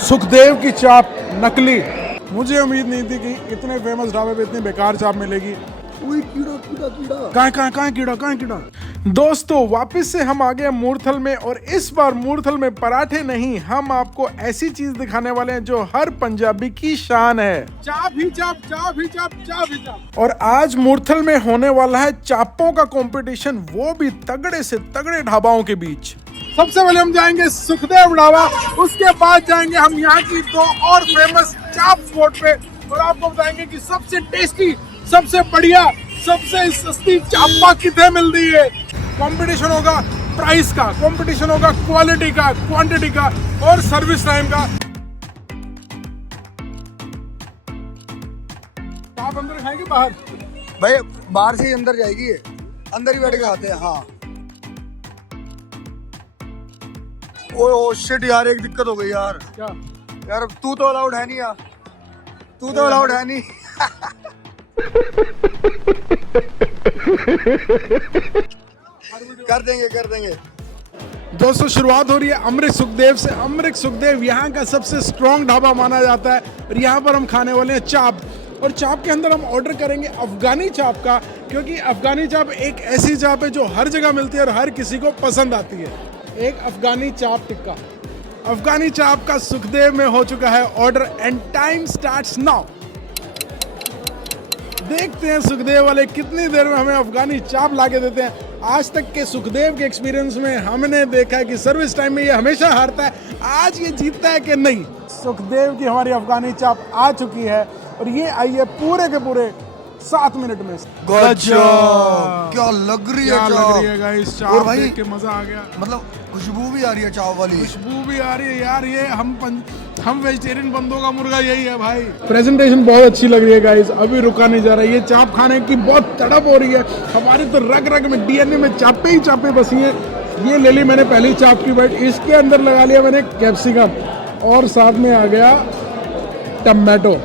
सुखदेव की चाप नकली। मुझे उम्मीद नहीं थी कि इतने फेमस ढाबे पे इतनी बेकार चाप मिलेगी। कहाँ कीड़ा। दोस्तों वापस से हम आ गए मूर्थल में, और इस बार मूर्थल में पराठे नहीं, हम आपको ऐसी चीज दिखाने वाले हैं जो हर पंजाबी की शान है। चाप ही चाप। और आज मूर्थल में होने वाला है चापों का कंपटीशन, वो भी तगड़े से तगड़े ढाबाओं के बीच। सबसे पहले हम जाएंगे सुखदेव ढाबा, उसके बाद जाएंगे हम यहाँ की दो और फेमस चाप स्पॉट पे, और आपको बताएंगे कि सबसे टेस्टी, सबसे बढ़िया, सबसे सस्ती चापा कितने मिलती है। कंपटीशन होगा प्राइस का, कंपटीशन होगा क्वालिटी का, क्वांटिटी का और सर्विस टाइम का। आप अंदर खाएंगे बाहर? भाई बाहर से ही अंदर जाएगी ये, अंदर ही बैठ के खाते हैं। हाँ ओ शिट यार, एक दिक्कत हो गई यार। क्या यार तू तो अलाउड है नहीं यार, तू तो अलाउड है नहीं। कर देंगे। दोस्तों शुरुआत हो रही है अमृत सुखदेव से। अमृत सुखदेव यहाँ का सबसे स्ट्रॉन्ग ढाबा माना जाता है, और यहाँ पर हम खाने वाले हैं चाप। और चाप के अंदर हम ऑर्डर करेंगे अफगानी चाप का, क्योंकि अफगानी चाप एक ऐसी चाप है जो हर जगह मिलती है और हर किसी को पसंद आती है। एक अफगानी चाप टिक्का, अफगानी चाप का सुखदेव में हो चुका है order, and time starts now. देखते हैं सुखदेव वाले कितनी देर में हमें अफगानी चाप लाके देते हैं। आज तक के सुखदेव के एक्सपीरियंस में हमने देखा है कि सर्विस टाइम में ये हमेशा हारता है, आज ये जीतता है कि नहीं। सुखदेव की हमारी अफगानी चाप आ चुकी है, और ये आई है पूरे के पूरे 7 मिनट में। गजब, क्या लग रही है गाइस चाप, और भाई देख के मजा आ गया। मतलब खुशबू भी आ रही है चाप वाली, खुशबू भी आ रही है यार। ये हम वेजिटेरियन बंदों का मुर्गा यही है भाई। प्रेजेंटेशन बहुत अच्छी लग रही है गाइस, अभी रुका नहीं जा रहा है। ये चाप खाने की बहुत तड़प हो रही है, हमारी तो रग रग में, डीएनए में चापे ही चापे बसी है। ये ले ली मैंने पहली चाप की बाइट, इसके अंदर लगा लिया मैंने कैप्सिकम, और साथ में आ गया टमाटो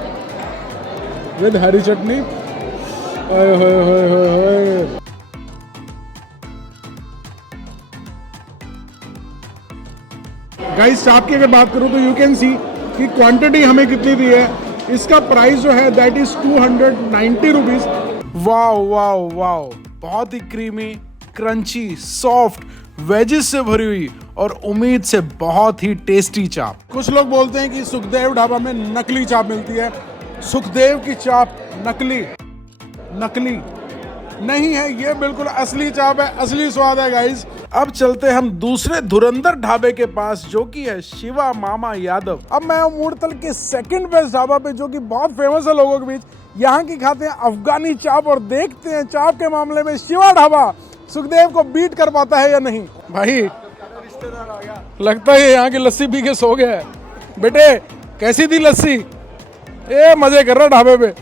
विद हरी चटनी। ओए होए होए होए होए। गाइस चाप की अगर बात करूं तो यू कैन सी कि क्वांटिटी हमें कितनी दी है। इसका प्राइस जो है दैट इज 290 रुपीज। वाओ, बहुत ही क्रीमी, क्रंची, सॉफ्ट, वेजेस से भरी हुई और उम्मीद से बहुत ही टेस्टी चाप। कुछ लोग बोलते हैं कि सुखदेव ढाबा में नकली चाप मिलती है। सुखदेव की चाप नकली नहीं है, ये बिल्कुल असली चाप है, असली स्वाद है गाइस। अब चलते हम दूसरे धुरंधर ढाबे के पास, जो कि है शिवा मामा यादव। अब मैं हूं मूर्थल के सेकंड बेस्ट ढाबा पे, जो कि बहुत फेमस है लोगों के बीच। यहाँ की खाते हैं अफगानी चाप, और देखते हैं चाप के मामले में शिवा ढाबा सुखदेव को बीट कर पाता है या नहीं। भाई रिश्तेदार आ गया, लगता है यहाँ की लस्सी पी के सो गया है। बेटे कैसी थी लस्सी? ए मजे कर रहा ढाबे पे।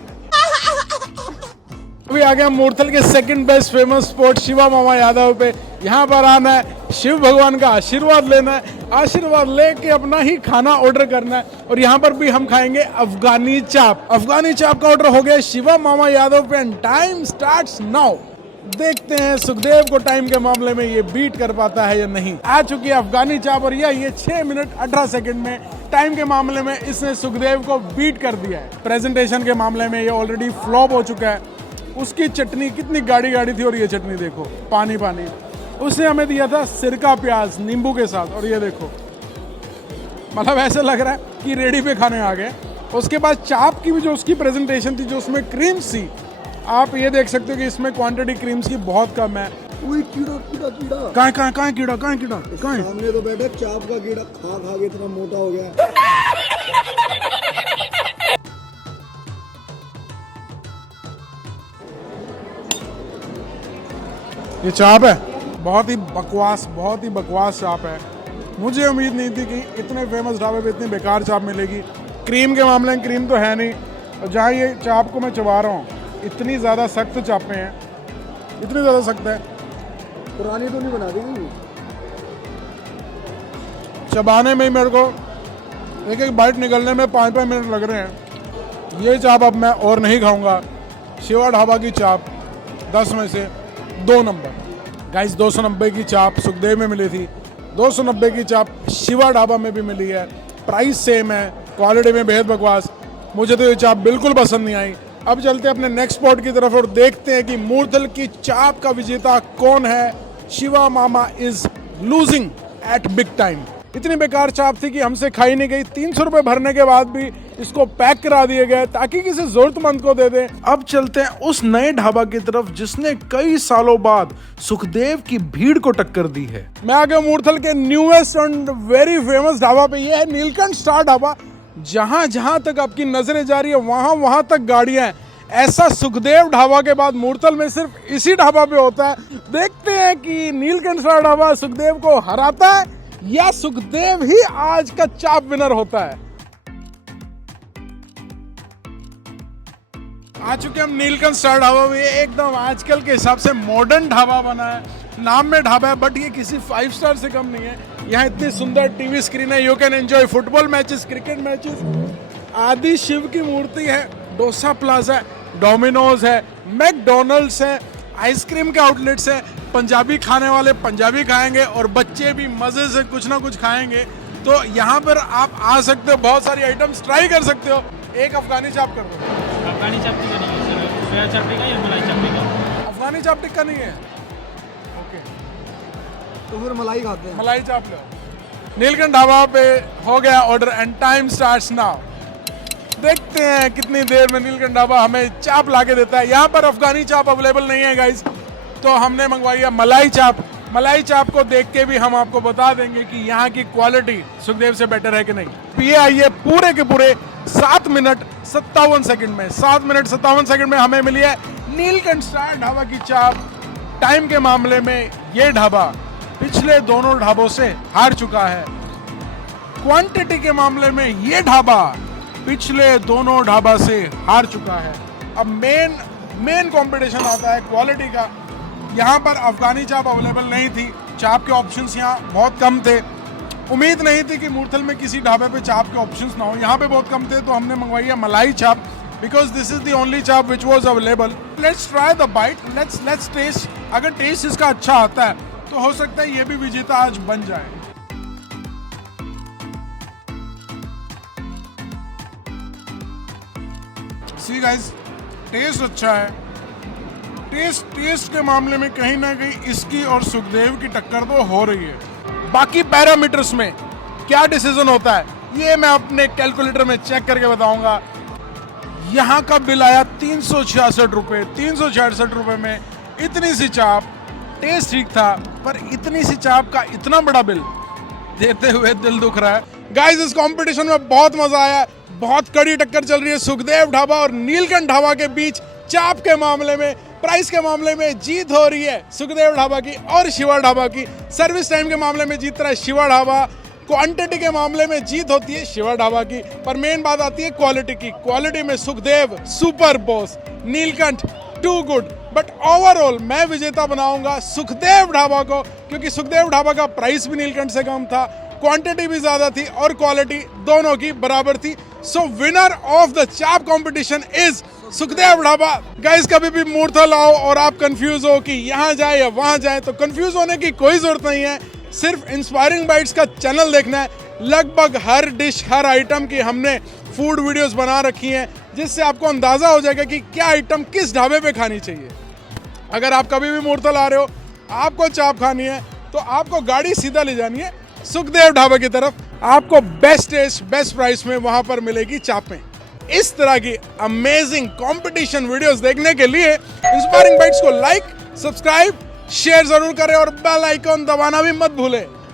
अभी आ गया मूर्थल के second best famous spot Shiva Mama Yadav पे। यहाँ पर आना है, शिव भगवान का आशीर्वाद लेना है, आशीर्वाद लेके अपना ही खाना ऑर्डर करना है। और यहाँ पर भी हम खाएंगे अफगानी चाप। अफगानी चाप का ऑर्डर हो गया शिवा मामा यादव पे, एंड टाइम स्टार्ट्स नाउ। देखते हैं सुखदेव को टाइम के मामले में ये बीट कर पाता है या नहीं। आ चुकी है अफगानी चाप, और ये 6 मिनट 18 सेकंड में टाइम के मामले में इसने सुखदेव को बीट कर दिया है। प्रेजेंटेशन के मामले में ये ऑलरेडी फ्लॉप हो चुका है। उसकी चटनी कितनी गाढ़ी थी, और ये चटनी देखो पानी। उसने हमें दिया था सिरका प्याज नींबू के साथ, और ये देखो मतलब ऐसे लग रहा है कि रेडी पे खाने आ गए। उसके बाद चाप की भी जो उसकी प्रेजेंटेशन थी, जो उसमें क्रीम्स थी, आप ये देख सकते हो कि इसमें क्वांटिटी क्रीम्स की बहुत कम है। कीड़ा कहाँ कीड़ा सामने तो बैठा चाप का कीड़ा, खा के इतना मोटा हो गया। ये चाप है बहुत ही बकवास चाप है। मुझे उम्मीद नहीं थी कि इतने फेमस ढाबे पे इतनी बेकार चाप मिलेगी। क्रीम के मामले में क्रीम तो है नहीं, और जहाँ ये चाप को मैं चबा रहा हूँ, इतनी ज़्यादा सख्त चापें हैं, इतनी ज़्यादा सख्त है। पुरानी तो नहीं बना दी, चबाने में ही मेरे को एक बाइट निकलने में 5-5 मिनट लग रहे हैं। ये चाप अब मैं और नहीं खाऊंगा। शिवा ढाबा की चाप 10 में से 2 नंबर। गाइस 290 की चाप सुखदेव में मिली थी, 290 की चाप शिवा ढाबा में भी मिली है, प्राइस सेम है, क्वालिटी में बेहद बकवास। मुझे तो ये चाप बिल्कुल पसंद नहीं आई। अब चलते हैं अपने नेक्स्ट स्पॉट की तरफ और देखते हैं कि मूर्थल की चाप का विजेता कौन है। Shiva Mama is losing at big time. इतनी बेकार चाप थी कि हमसे खाई नहीं गई। 300 रुपए भरने के बाद भी इसको पैक करा दिए गए ताकि किसी जरूरतमंद को दे दें। अब चलते हैं उस नए ढाबा की तरफ जिसने कई सालों बाद सुखदेव की भीड़ को टक्कर दी है। मैं आ गया मूर्थल के newest and very famous dhaba पे। ये है नीलकंठ स्टार ढाबा। जहां जहां तक आपकी नजरें जा रही है वहां वहां तक गाड़ियां हैं। ऐसा सुखदेव ढाबा के बाद मूर्थल में सिर्फ इसी ढाबा पे होता है। देखते हैं कि नीलकंठ स्टार ढाबा सुखदेव को हराता है या सुखदेव ही आज का चाप विनर होता है। आ चुके हम नीलकंठ स्टार ढाबा में। ये एकदम आजकल के हिसाब से मॉडर्न ढाबा बना है। नाम में ढाबा है बट ये किसी 5 स्टार से कम नहीं है। यहाँ इतनी सुंदर टीवी स्क्रीन है। You can enjoy football matches, cricket matches. आदि शिव की मूर्ति है। डोसा प्लाजा है, डोमिनोज है, मैकडोनल्ड्स है, आइसक्रीम के आउटलेट्स है। पंजाबी खाने वाले पंजाबी खाएंगे और बच्चे भी मजे से कुछ ना कुछ खाएंगे। तो यहाँ पर आप आ सकते हो, बहुत सारी आइटम्स ट्राई कर सकते हो। एक अफगानी चाप कर दो। अफगानी चाप टिक्का नहीं है सर, सोया चाप टिक्का या मलाई चाप टिक्का? अफगानी चाप टिक्का नहीं है। ओके, तो फिर मलाई खाते हैं। मलाई चाप लो। नीलकंठ ढाबा पे हो गया order and time starts now. देखते हैं कितनी देर में नीलकंठ ढाबा हमें चाप लाके देता है। यहाँ पर अफगानी चाप अवेलेबल नहीं है गाइस, तो हमने मंगवाई है मलाई चाप। मलाई चाप को देख के भी हम आपको बता देंगे कि यहाँ की क्वालिटी सुखदेव से बेटर है कि नहीं। ये आई है पूरे के पूरे 7 मिनट 57 सेकंड में। 7 मिनट 57 सेकंड में हमें मिली है नीलकंठ स्टार ढाबा की चाप। टाइम के मामले में ये ढाबा पिछले दोनों ढाबों से हार चुका है। क्वांटिटी के मामले में ये ढाबा पिछले दोनों ढाबा से हार चुका है। अब मेन कंपटीशन आता है क्वालिटी का। यहाँ पर अफगानी चाप अवेलेबल नहीं थी। चाप के ऑप्शंस यहाँ बहुत कम थे। उम्मीद नहीं थी कि मूर्थल में किसी ढाबे पे चाप के ऑप्शंस ना हो। यहाँ पे बहुत कम थे तो हमने मंगवाई है malai chaap because this is the only chaap which was available. Let's try the bite, let's taste. अगर टेस्ट इसका अच्छा आता है तो हो सकता है ये भी विजेता आज बन जाए। सी गाइस, टेस्ट अच्छा है। टेस्ट के मामले में कहीं ना कहीं इसकी और सुखदेव की टक्कर तो हो रही है। बाकी पैरामीटर्स में क्या डिसीजन होता है ये मैं अपने कैलकुलेटर में चेक करके बताऊंगा। यहाँ का बिल आया 366 रुपये। 366 रुपये में इतनी सी चाप, टेस्ट ठीक था पर इतनी सी चाप का इतना बड़ा बिल देते हुए दिल दुख रहा है। गाइस, इस कंपटीशन में बहुत मजा आया। बहुत कड़ी टक्कर चल रही है सुखदेव ढाबा और नीलकंठ ढाबा के बीच। चाप के मामले में, प्राइस के मामले में जीत हो रही है सुखदेव ढाबा की और शिवा ढाबा की। सर्विस टाइम के मामले में जीत रहा है शिवा ढाबा। क्वांटिटी के मामले में जीत होती है शिवा ढाबा की। पर मेन बात आती है क्वालिटी की। क्वालिटी में Sukhdev super boss, Neelkanth too good. But overall मैं विजेता बनाऊंगा सुखदेव ढाबा को, क्योंकि सुखदेव ढाबा का प्राइस भी नीलकंठ से कम था, क्वांटिटी भी ज्यादा थी और क्वालिटी दोनों की बराबर थी। सो विनर ऑफ द चाप competition is Sukhdev dhaba. Guys, कभी भी मूर्थल आओ और आप कंफ्यूज हो कि यहाँ जाए या वहां जाए तो कंफ्यूज होने की कोई जरूरत नहीं है। सिर्फ इंस्पायरिंग बाइट्स का चैनल देखना है। लगभग हर डिश, हर आइटम की हमने फूड वीडियोस बना रखी हैं जिससे आपको अंदाजा हो जाएगा कि क्या आइटम किस ढाबे पे खानी चाहिए। अगर आप कभी भी मूर्थल आ रहे हो, आपको चाप खानी है तो आपको गाड़ी सीधा ले जानी है सुखदेव ढाबा की तरफ। आपको बेस्ट टेस्ट, बेस्ट प्राइस में वहां पर मिलेगी चापें। इस तरह की अमेजिंग कंपटीशन वीडियोस देखने के लिए इंस्पायरिंग बाइट्स को लाइक, सब्सक्राइब, शेयर जरूर करें और बेल आइकॉन दबाना भी मत भूलें।